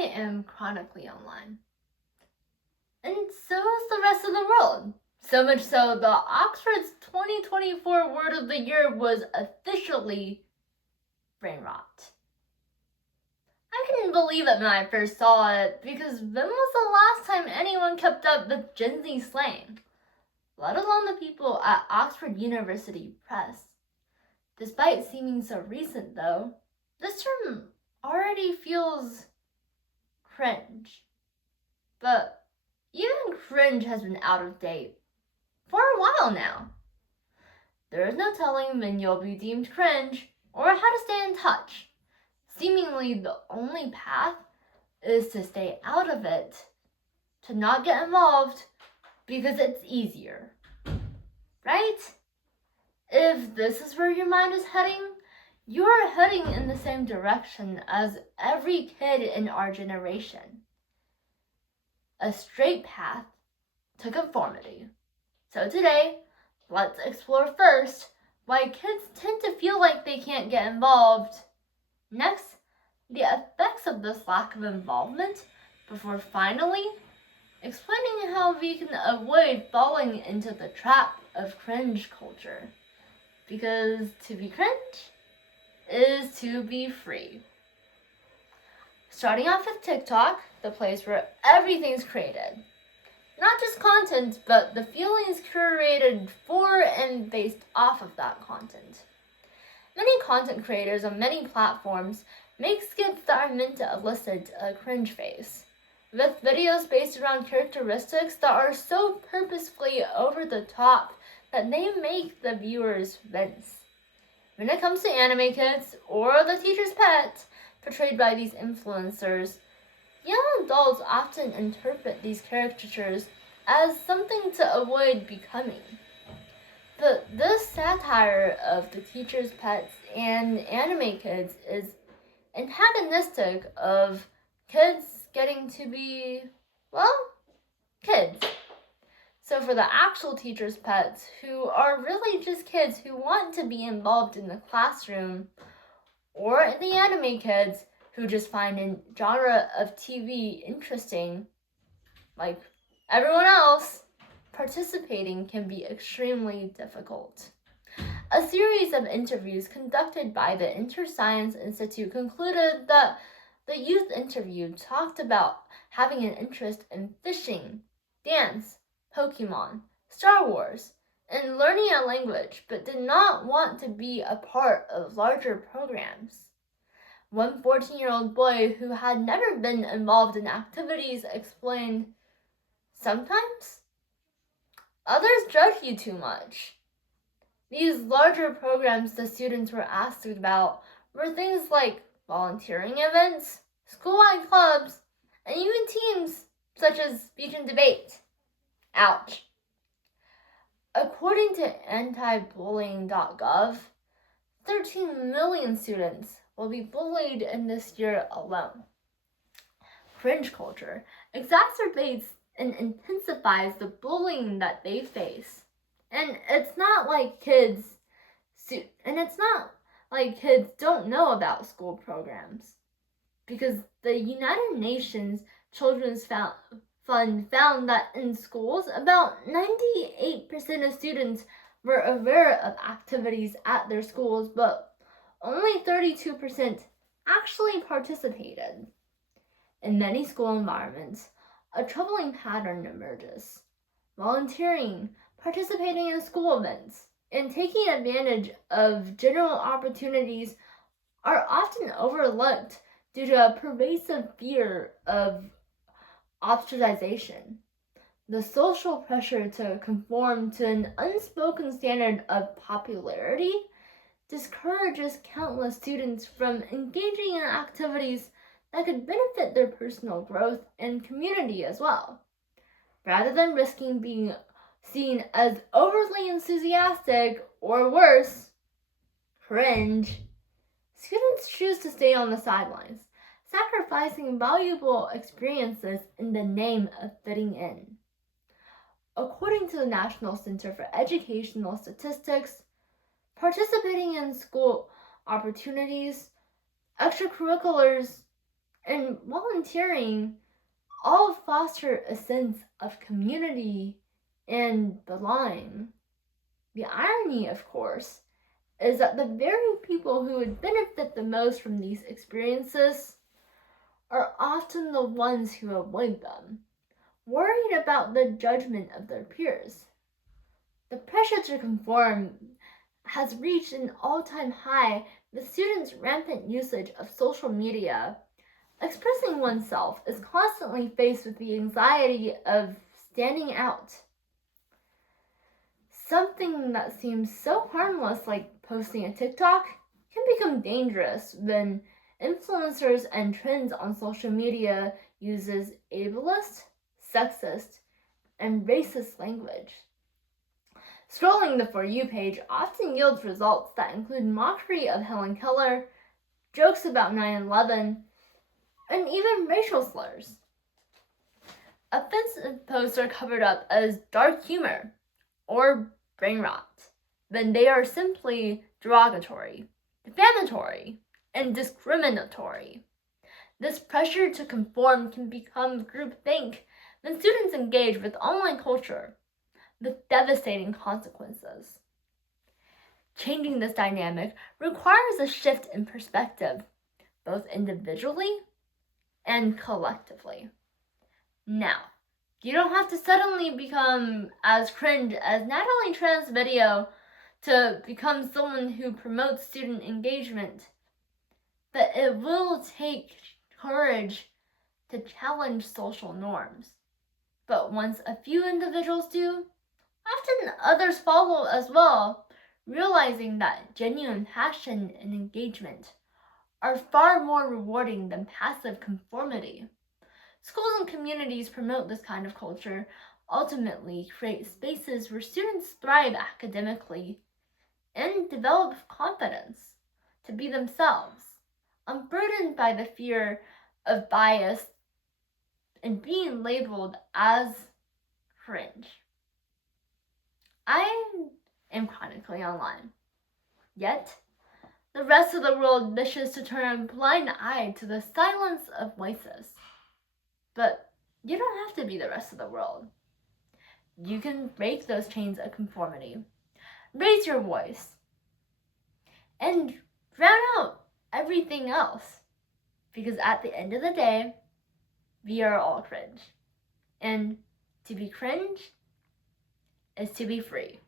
I am chronically online. And so is the rest of the world. So much so, the Oxford's 2024 Word of the Year was officially brain rot. I couldn't believe it when I first saw it, because when was the last time anyone kept up with Gen Z slang? Let alone the people at Oxford University Press. Despite seeming so recent, though, this term already feels cringe. But even cringe has been out of date for a while now. There is no telling when you'll be deemed cringe or how to stay in touch. Seemingly the only path is to stay out of it, to not get involved because it's easier. Right? If this is where your mind is heading, you're heading in the same direction as every kid in our generation. A straight path to conformity. So today, let's explore first why kids tend to feel like they can't get involved. Next, the effects of this lack of involvement, before finally explaining how we can avoid falling into the trap of cringe culture. Because to be cringe is to be free. Starting off with TikTok, the place where everything's created. Not just content, but the feelings curated for and based off of that content. Many content creators on many platforms make skits that are meant to elicit a cringe face, with videos based around characteristics that are so purposefully over the top that they make the viewers wince. When it comes to anime kids or the teacher's pet portrayed by these influencers, young adults often interpret these caricatures as something to avoid becoming. But this satire of the teacher's pets and anime kids is antagonistic of kids getting to be, well, kids. So for the actual teacher's pets, who are really just kids who want to be involved in the classroom, or the anime kids who just find a genre of TV interesting, like everyone else, participating can be extremely difficult. A series of interviews conducted by the InterScience Institute concluded that the youth interviewed talked about having an interest in fishing, dance, Pokemon, Star Wars, and learning a language, but did not want to be a part of larger programs. One 14-year-old boy who had never been involved in activities explained, "Sometimes others judge you too much." These larger programs the students were asked about were things like volunteering events, school-wide clubs, and even teams such as speech and debate. Ouch. According to antibullying.gov, 13 million students will be bullied in this year alone. Cringe culture exacerbates and intensifies the bullying that they face. And it's not like kids don't know about school programs, because the United Nations Children's Fund found that in schools, about 98% of students were aware of activities at their schools, but only 32% actually participated. In many school environments, a troubling pattern emerges. Volunteering, participating in school events, and taking advantage of general opportunities are often overlooked due to a pervasive fear of ostracization. The social pressure to conform to an unspoken standard of popularity discourages countless students from engaging in activities that could benefit their personal growth and community as well. Rather than risking being seen as overly enthusiastic or worse, cringe, students choose to stay on the sidelines, sacrificing valuable experiences in the name of fitting in. According to the National Center for Educational Statistics, participating in school opportunities, extracurriculars, and volunteering all foster a sense of community and belonging. The irony, of course, is that the very people who would benefit the most from these experiences are often the ones who avoid them, worried about the judgment of their peers. The pressure to conform has reached an all-time high with students' rampant usage of social media. Expressing oneself is constantly faced with the anxiety of standing out. Something that seems so harmless, like posting a TikTok, can become dangerous when influencers and trends on social media uses ableist, sexist, and racist language. Scrolling the For You page often yields results that include mockery of Helen Keller, jokes about 9/11, and even racial slurs. Offensive posts are covered up as dark humor or brain rot, when they are simply derogatory, defamatory, and discriminatory. This pressure to conform can become groupthink when students engage with online culture, with devastating consequences. Changing this dynamic requires a shift in perspective, both individually and collectively. Now, you don't have to suddenly become as cringe as Natalie Tran's video to become someone who promotes student engagement, but it will take courage to challenge social norms. But once a few individuals do, often others follow as well, realizing that genuine passion and engagement are far more rewarding than passive conformity. Schools and communities promote this kind of culture, ultimately create spaces where students thrive academically and develop confidence to be themselves, unburdened by the fear of bias and being labeled as cringe. I am chronically online, yet the rest of the world wishes to turn a blind eye to the silence of voices. But you don't have to be the rest of the world. You can break those chains of conformity, raise your voice, and drown out everything else. Because at the end of the day, we are all cringe. And to be cringe is to be free.